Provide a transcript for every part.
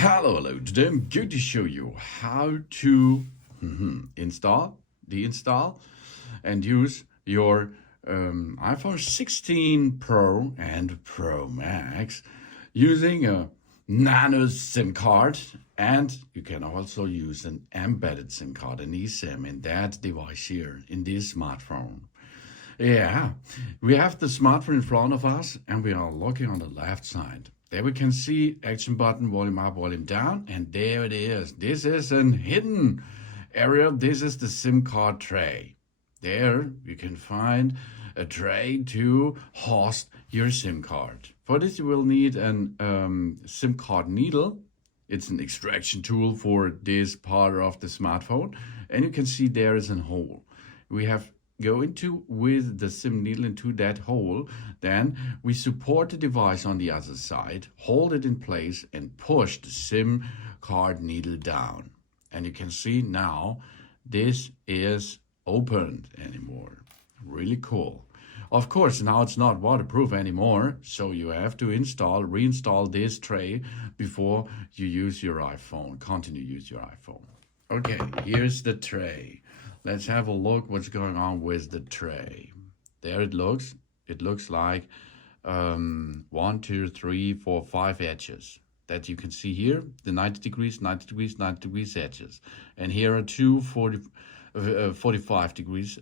Hello. Today I'm going to show you how to install and use your iPhone 16 Pro and Pro Max using a nano SIM card, and you can also use an embedded SIM card, an eSIM, in that device here, in this smartphone. Yeah, we have the smartphone in front of us and we are looking on the left side. There we can see action button, volume up, volume down, and there it is. This is an hidden area. This is the SIM card tray. There you can find a tray to host your SIM card. For this you will need an SIM card needle. It's an extraction tool for this part of the smartphone, and you can see there is a hole. We have go into with the SIM needle into that hole, then we support the device on the other side, hold it in place, and push the SIM card needle down. And you can see now this is opened anymore. Really cool. Of course, now it's not waterproof anymore, so you have to reinstall this tray before you use your iPhone, continue to use your iPhone. Okay, here's the tray. Let's have a look what's going on with the tray. There it looks. It looks like 1, 2, 3, 4, 5 edges that you can see here. The 90 degrees, 90 degrees, 90 degrees edges. And here are two 45 degrees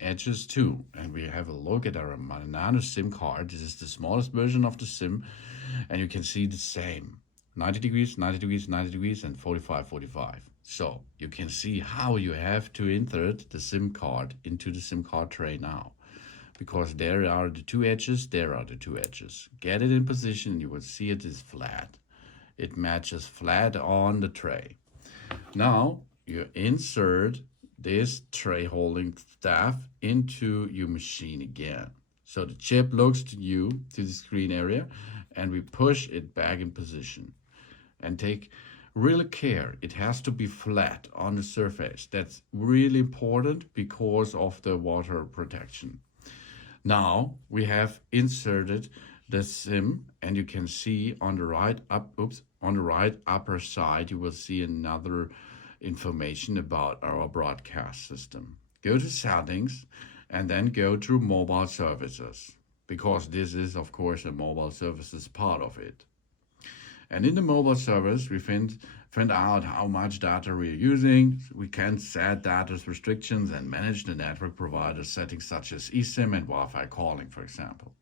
edges too. And we have a look at our nano SIM card. This is the smallest version of the SIM. And you can see the same. 90 degrees, 90 degrees, 90 degrees, and 45, 45. So you can see how you have to insert the SIM card into the SIM card tray now. Because there are the two edges, there are the two edges. Get it in position, you will see it is flat. It matches flat on the tray. Now you insert this tray holding staff into your machine again. So the chip looks to you, to the screen area, and we push it back in position. And take really care, it has to be flat on the surface. That's really important because of the water protection. Now we have inserted the SIM, and you can see on the right upper side you will see another information about our broadcast system. Go to settings and then go to mobile services, because this is of course a mobile services part of it. And in the mobile service, we find out how much data we are using. We can set data restrictions and manage the network provider settings such as eSIM and Wi-Fi calling, for example.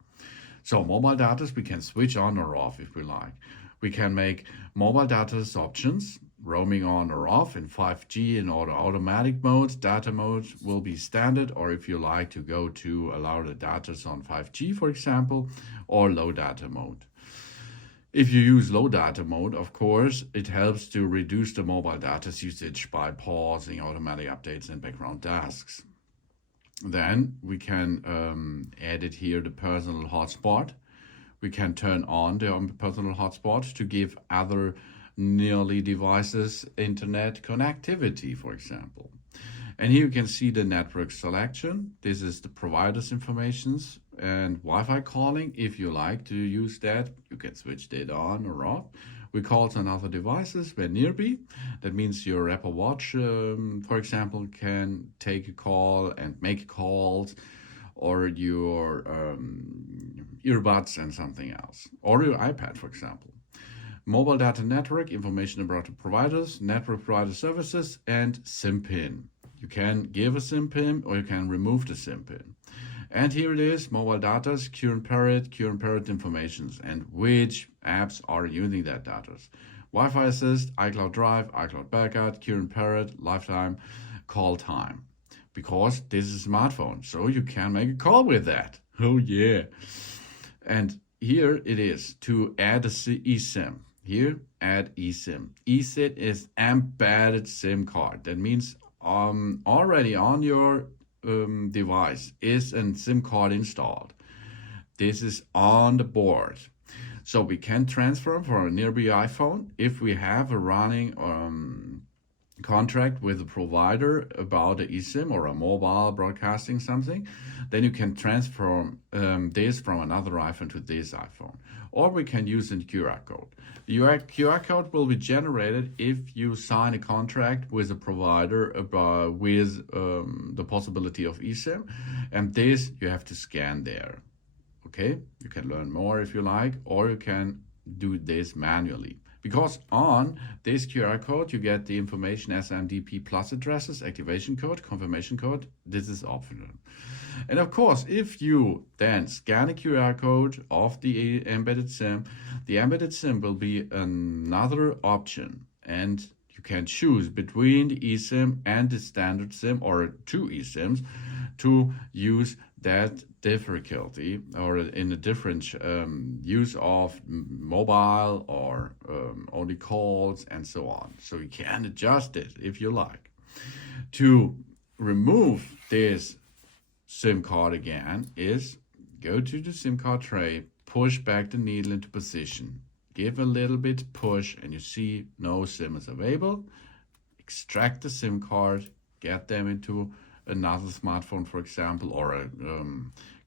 So mobile data we can switch on or off if we like. We can make mobile data options, roaming on or off in 5G in automatic mode. Data mode will be standard, or if you like to go to allow the data on 5G, for example, or low data mode. If you use low data mode, of course, it helps to reduce the mobile data usage by pausing automatic updates and background tasks. Then we can edit here the personal hotspot. We can turn on the personal hotspot to give other nearly devices internet connectivity, for example. And here you can see the network selection. This is the provider's informations and Wi-Fi calling. If you like to use that, you can switch that on or off. We call on other devices when nearby. That means your Apple Watch, for example, can take a call and make calls, or your earbuds and something else, or your iPad, for example. Mobile data network, information about the providers, network provider services, and SIM pin. You can give a SIM pin or you can remove the SIM pin. And here it is, mobile data, current period informations, and which apps are using that data. Wi-Fi assist, iCloud Drive, iCloud Backup, current period, lifetime, call time. Because this is a smartphone, so you can make a call with that. Oh yeah. And here it is to add a eSIM. Here, add eSIM. eSIM is embedded SIM card. That means already on your device is a SIM card installed. This is on the board. So we can transfer from a nearby iPhone if we have a running contract with a provider about a eSIM or a mobile broadcasting something, then you can transfer this from another iPhone to this iPhone. Or we can use a QR code. The QR code will be generated if you sign a contract with a provider with the possibility of eSIM, and this you have to scan there. Okay, you can learn more if you like, or you can do this manually. Because on this QR code, you get the information SMDP plus addresses, activation code, confirmation code. This is optional. And of course, if you then scan a QR code of the embedded SIM, the embedded SIM will be another option. And you can choose between the eSIM and the standard SIM or two eSIMs to use that difficulty or in a different use of mobile or only calls and so on. So you can adjust it if you like. To remove this SIM card again is go to the SIM card tray, push back the needle into position, give a little bit push, and you see no SIM is available. Extract the SIM card, get them into another smartphone, for example, or a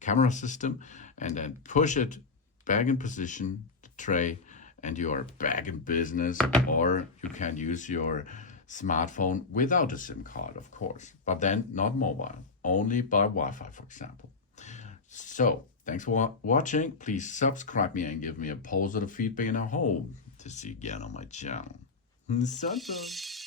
camera system, and then push it back in position, the tray, and you are back in business. Or you can use your smartphone without a SIM card, of course, but then not mobile, only by Wi-Fi, for example. So thanks for watching. Please subscribe me and give me a positive feedback, and I hope to see you again on my channel. Santos.